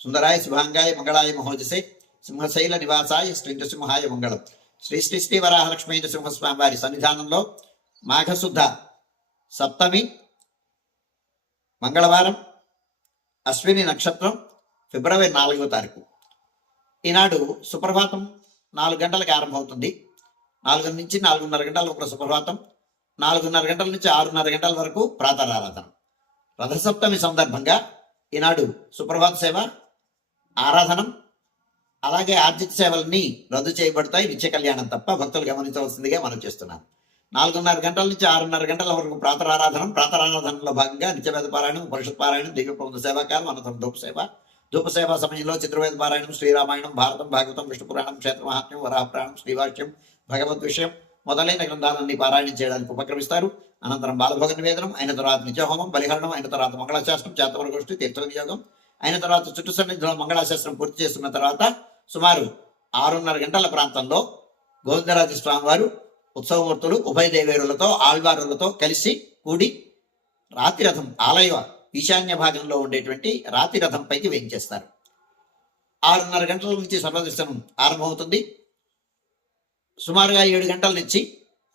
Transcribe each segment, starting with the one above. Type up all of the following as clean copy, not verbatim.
సుందరాయ శుభాంగాయ మంగళాయ మహోజసే సింహశైల నివాసాయ శ్రీ నృసింహాయ మంగళం. శ్రీ శ్రీ శ్రీ వరాహలక్ష్మీ నృసింహస్వామి వారి సన్నిధానంలో మాఘశుద్ధ సప్తమి మంగళవారం, అశ్విని నక్షత్రం, ఫిబ్రవరి 4వ తారీఖు. ఈనాడు సుప్రభాతం 4 గంటలకు ఆరంభమవుతుంది. 4 నుంచి 4:30 గంటల ఒక సుప్రభాతం, 4:30 గంటల నుంచి 6:30 గంటల వరకు ప్రాతరారాధన. రథసప్తమి సందర్భంగా ఈనాడు సుప్రభాత సేవ, ఆరాధనం, అలాగే ఆర్జిత సేవలన్నీ రద్దు చేయబడతాయి. నిత్య కళ్యాణం తప్ప భక్తులు గమనించవలసిందిగా మనం చేస్తున్నాం. 4:30 గంటల నుంచి 6:30 గంటల వరకు ప్రాతరారాధనం. ప్రాతరారాధనలో భాగంగా నిత్యవేద పారాయణం, పరిషత్ పారాయణం, దివ్యప్రబంధ సేవాకాలం, అనంతరం ధూప సేవ సమయంలో చిత్రవేద పారాయణం, శ్రీరామాయణం, భారతం, భాగవతం, విష్ణు పురాణం, క్షేత్ర మహాత్మ్యం, వరాహపురాణం, శ్రీవాక్యం, భగవద్ విషయం మొదలైన గ్రంథాలన్నీ పారాయణం చేయడానికి ఉపక్రమిస్తారు. అనంతరం బాలభోగ నివేదనం అయిన తర్వాత నిత్యహోమం, బలిహరణం అయిన తర్వాత మంగళాశాస్త్రం, చాతవరగోష్ఠి, తీర్థ వినియోగం అయిన తర్వాత చుట్టు సన్నిధిలో మంగళాశాస్త్రం పూర్తి చేస్తున్న తర్వాత సుమారు 6:30 గంటల ప్రాంతంలో గోవిందరాజ స్వామి వారు ఉత్సవమూర్తులు ఉభయ దేవేరులతో ఆళ్వారులతో కలిసి కూడి రాతిరథం ఆలయ ఈశాన్య భాగంలో ఉండేటువంటి రాతిరథం పైకి వేయించేస్తారు. 6:30 గంటల నుంచి సర్వదర్శనం ఆరంభమవుతుంది. సుమారుగా 7 గంటల నుంచి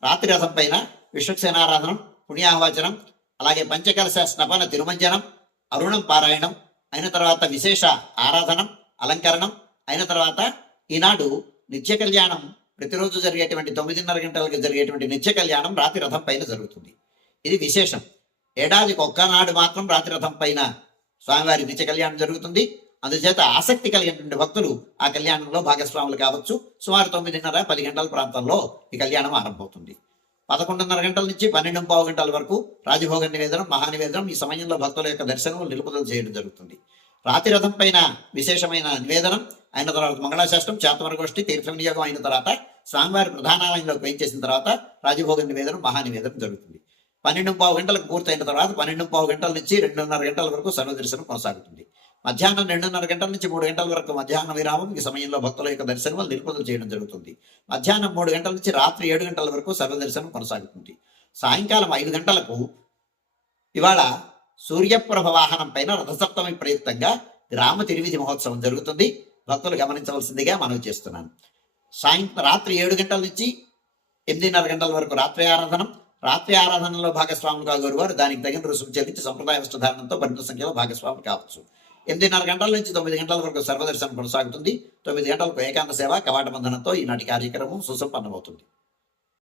రాతిరథం పైన విశ్వక్సేనారాధనం, పుణ్యాహవచనం, అలాగే పంచకలశ స్నపన తిరుమంజనం, అరుణం పారాయణం అయిన తర్వాత విశేష ఆరాధనం, అలంకరణం అయిన తర్వాత ఈనాడు నిత్య కళ్యాణం ప్రతిరోజు జరిగేటువంటి 9:30 గంటలకు జరిగేటువంటి నిత్య కళ్యాణం రాతి రథం పైన జరుగుతుంది. ఇది విశేషం. ఏడాదికి ఒక్కనాడు మాత్రం రాతి రథం పైన స్వామివారి నిత్య కళ్యాణం జరుగుతుంది. అందుచేత ఆసక్తి కలిగినటువంటి భక్తులు ఆ కళ్యాణంలో భాగస్వాములు కావచ్చు. సుమారు 9:30-10 గంటల ప్రాంతంలో ఈ కళ్యాణం ఆరంభమవుతుంది. 11:30 గంటల నుంచి 12:15 గంటల వరకు రాజభోగ నివేదనం, మహానివేదనం, ఈ సమయంలో భక్తుల యొక్క దర్శనం నిలుపుదల చేయడం జరుగుతుంది. రాతి రథం పైన విశేషమైన నివేదనం అయిన తర్వాత మంగళాశాస్త్రం, చాతవరగోష్ఠి, తీర్థ వినియోగం అయిన తర్వాత స్వామివారి ప్రధానాలయంలోకి వేయించేసిన తర్వాత రాజభోగ నివేదనం, మహానివేదనం జరుగుతుంది. 12:15 గంటలకు పూర్తయిన తర్వాత 12:15 గంటల నుంచి 2:30 గంటల వరకు సర్వదర్శనం కొనసాగుతుంది. మధ్యాహ్నం 2:30 గంటల నుంచి 3 గంటల వరకు మధ్యాహ్న విరామం. ఈ సమయంలో భక్తుల యొక్క దర్శనం నిలుపుదల చేయడం జరుగుతుంది. మధ్యాహ్నం 3 గంటల నుంచి రాత్రి 7 గంటల వరకు సర్వదర్శనం కొనసాగుతుంది. సాయంకాలం 5 గంటలకు ఇవాళ సూర్యప్రభ వాహనం పైన రథసప్తమి ప్రయుక్తంగా గ్రామ తిరువిధి మహోత్సవం జరుగుతుంది. భక్తులు గమనించవలసిందిగా మనవి చేస్తున్నాను. రాత్రి 7 గంటల నుంచి 8:30 గంటల వరకు రాత్రి ఆరాధనం. రాత్రి ఆరాధనలో భాగస్వాములు కాగోరు వారు దానికి తగిన రుసుము చెల్లించి సంప్రదాయ వస్త్రధారణంతో పరిమిత సంఖ్యలో భాగస్వాములు కావచ్చు. 8:30 గంటల నుంచి 9 గంటల వరకు సర్వదర్శనం కొనసాగుతుంది. 9 గంటలకు ఏకాంత సేవ కవాట బంధనంతో ఈనాటి కార్యక్రమం సుసంపన్నమవుతుంది.